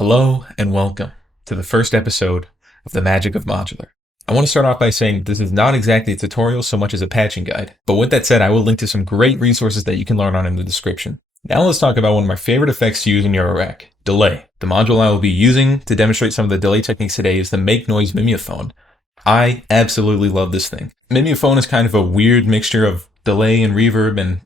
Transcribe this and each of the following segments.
Hello and welcome to the first episode of The Magic of Modular. I want to start off by saying this is not exactly a tutorial so much as a patching guide, but with that said, I will link to some great resources that you can learn on in the description. Now let's talk about one of my favorite effects to use in your rack, delay. The module I will be using to demonstrate some of the delay techniques today is the Make Noise Mimeophon. I absolutely love this thing. Mimeophon is kind of a weird mixture of delay and reverb, and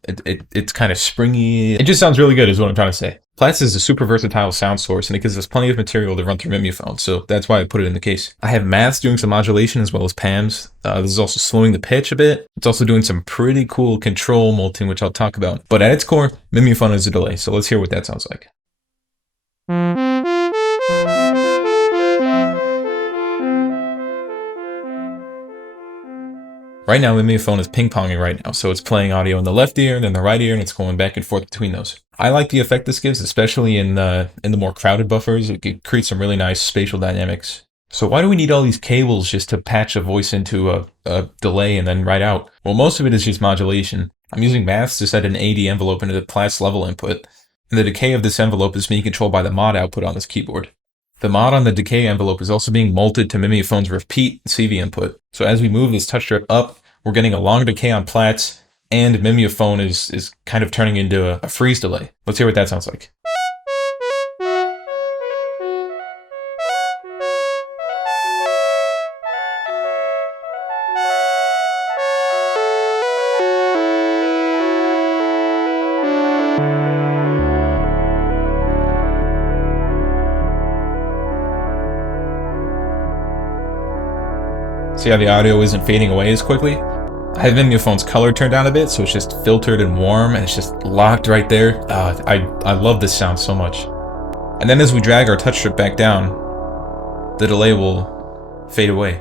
it's kind of springy. It just sounds really good is what I'm trying to say. Platts is a super versatile sound source, and it gives us plenty of material to run through Mimeophon, so that's why I put it in the case. I have maths doing some modulation as well as PAMs. This is also slowing the pitch a bit. It's also doing some pretty cool control multing, which I'll talk about. But at its core, Mimeophon is a delay, so let's hear what that sounds like. Right now, Mimeophon is ping-ponging right now, so it's playing audio in the left ear and then the right ear, and it's going back and forth between those. I like the effect this gives, especially in the more crowded buffers. It creates some really nice spatial dynamics. So why do we need all these cables just to patch a voice into a delay and then right out? Well, most of it is just modulation. I'm using maths to set an AD envelope into the Platts level input, and the decay of this envelope is being controlled by the mod output on this keyboard. The mod on the decay envelope is also being multed to Mimeophon's repeat CV input. So as we move this touch strip up, we're getting a long decay on Platts, and Mimeophon is kind of turning into a freeze delay. Let's hear what that sounds like. See how the audio isn't fading away as quickly? I have Mimeophon's color turned down a bit, so it's just filtered and warm, and it's just locked right there. I love this sound so much. And then as we drag our touch strip back down, the delay will fade away.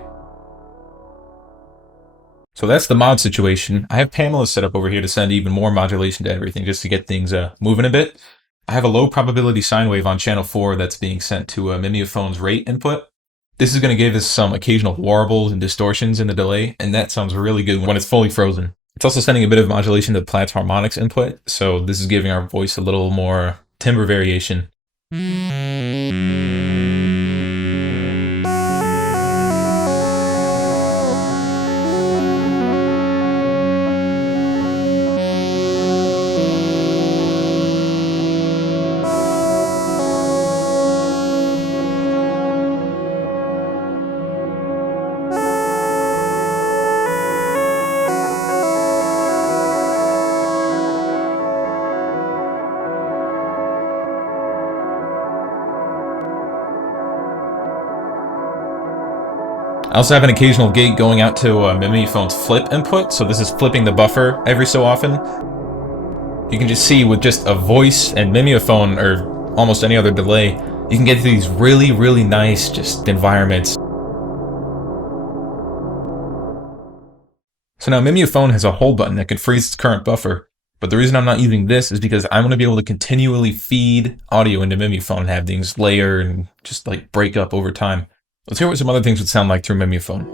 So that's the mod situation. I have Pamela set up over here to send even more modulation to everything, just to get things moving a bit. I have a low probability sine wave on channel 4 that's being sent to Mimeophon's rate input. This is going to give us some occasional warbles and distortions in the delay, and that sounds really good when it's fully frozen. It's also sending a bit of modulation to the Platts harmonics input, so this is giving our voice a little more timbre variation. I also have an occasional gate going out to Mimeophon's flip input, so this is flipping the buffer every so often. You can just see with just a voice and Mimeophon, or almost any other delay, you can get these really, really nice just environments. So now Mimeophon has a hold button that can freeze its current buffer, but the reason I'm not using this is because I'm going to be able to continually feed audio into Mimeophon and have things layer and just like break up over time. Let's hear what some other things would sound like through Mimeophon.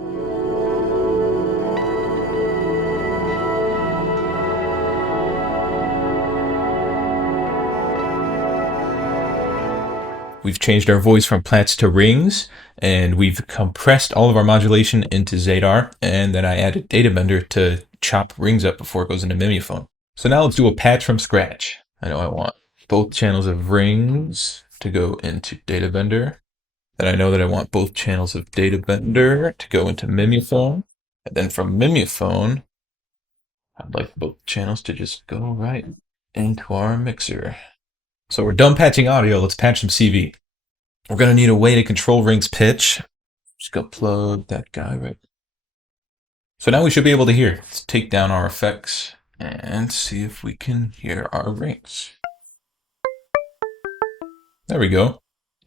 We've changed our voice from Platts to rings, and we've compressed all of our modulation into Zadar, and then I added Data Bender to chop rings up before it goes into Mimeophon. So now let's do a patch from scratch. I know I want both channels of rings to go into Data Bender. Then I know that I want both channels of Data Bender to go into Mimeophon. And then from Mimeophon, I'd like both channels to just go right into our mixer. So we're done patching audio, let's patch some CV. We're gonna need a way to control rings pitch. Just go plug that guy right. So now we should be able to hear. Let's take down our effects and see if we can hear our rings. There we go.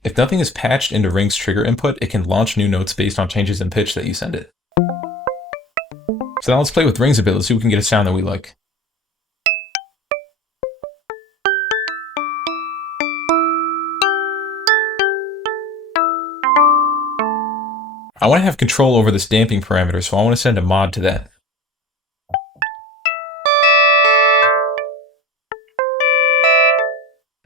If nothing is patched into Ring's trigger input, it can launch new notes based on changes in pitch that you send it. So now let's play with Rings a bit, let's see if we can get a sound that we like. I want to have control over this damping parameter, so I want to send a mod to that.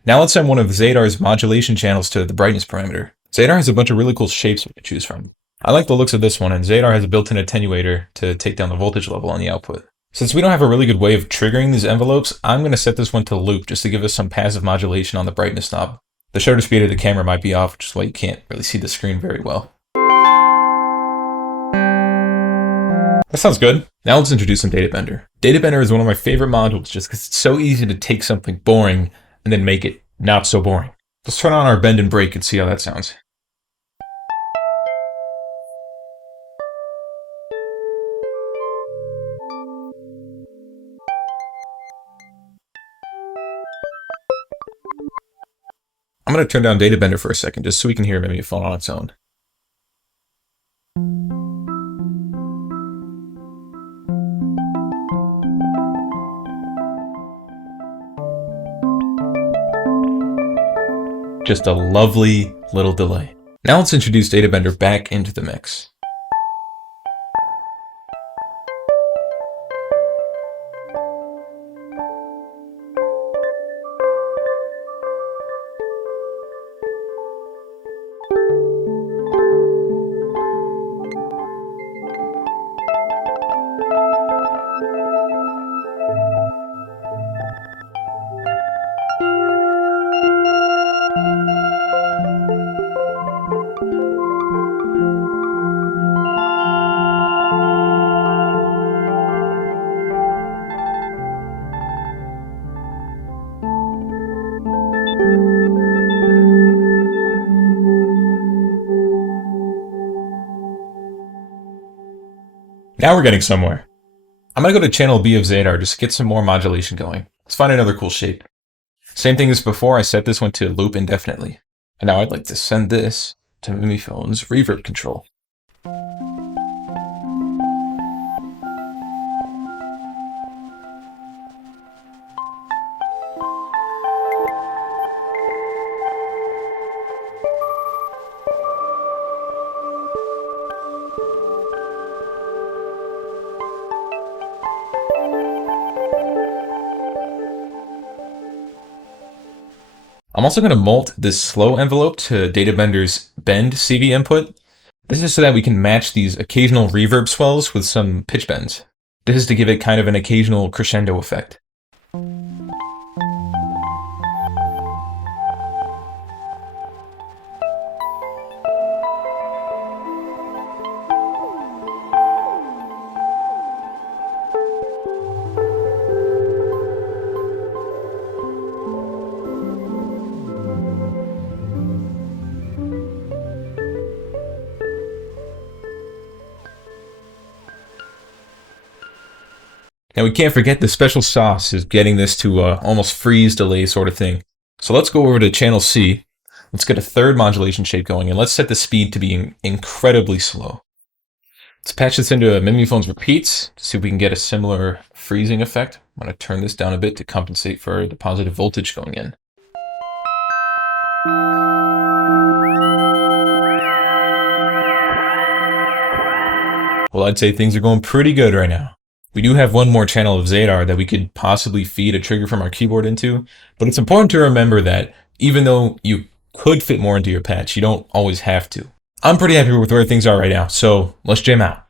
Now let's send one of Zadar's modulation channels to the brightness parameter. Zadar has a bunch of really cool shapes we can choose from. I like the looks of this one, and Zadar has a built-in attenuator to take down the voltage level on the output. Since we don't have a really good way of triggering these envelopes, I'm going to set this one to loop just to give us some passive modulation on the brightness knob. The shutter speed of the camera might be off, which is why you can't really see the screen very well. That sounds good. Now let's introduce some Databender. Databender is one of my favorite modules just because it's so easy to take something boring and then make it not so boring. Let's turn on our bend and break and see how that sounds. I'm going to turn down Databender for a second just so we can hear Mimeophon on its own. Just a lovely little delay. Now let's introduce Databender back into the mix. Now we're getting somewhere. I'm going to go to channel B of Zadar just to get some more modulation going. Let's find another cool shape. Same thing as before, I set this one to loop indefinitely. And now I'd like to send this to Mimeophon's reverb control. I'm also going to molt this slow envelope to Databender's bend CV input. This is so that we can match these occasional reverb swells with some pitch bends. This is to give it kind of an occasional crescendo effect. Now we can't forget the special sauce is getting this to almost freeze delay sort of thing. So let's go over to channel C. Let's get a third modulation shape going, and let's set the speed to be incredibly slow. Let's patch this into a Mimeophone's repeats to see if we can get a similar freezing effect. I'm going to turn this down a bit to compensate for the positive voltage going in. Well, I'd say things are going pretty good right now. We do have one more channel of Zadar that we could possibly feed a trigger from our keyboard into, but it's important to remember that even though you could fit more into your patch, you don't always have to. I'm pretty happy with where things are right now, so let's jam out.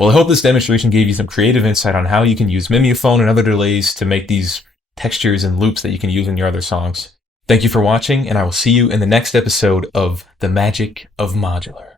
Well, I hope this demonstration gave you some creative insight on how you can use Mimeophon and other delays to make these textures and loops that you can use in your other songs. Thank you for watching, and I will see you in the next episode of The Magic of Modular.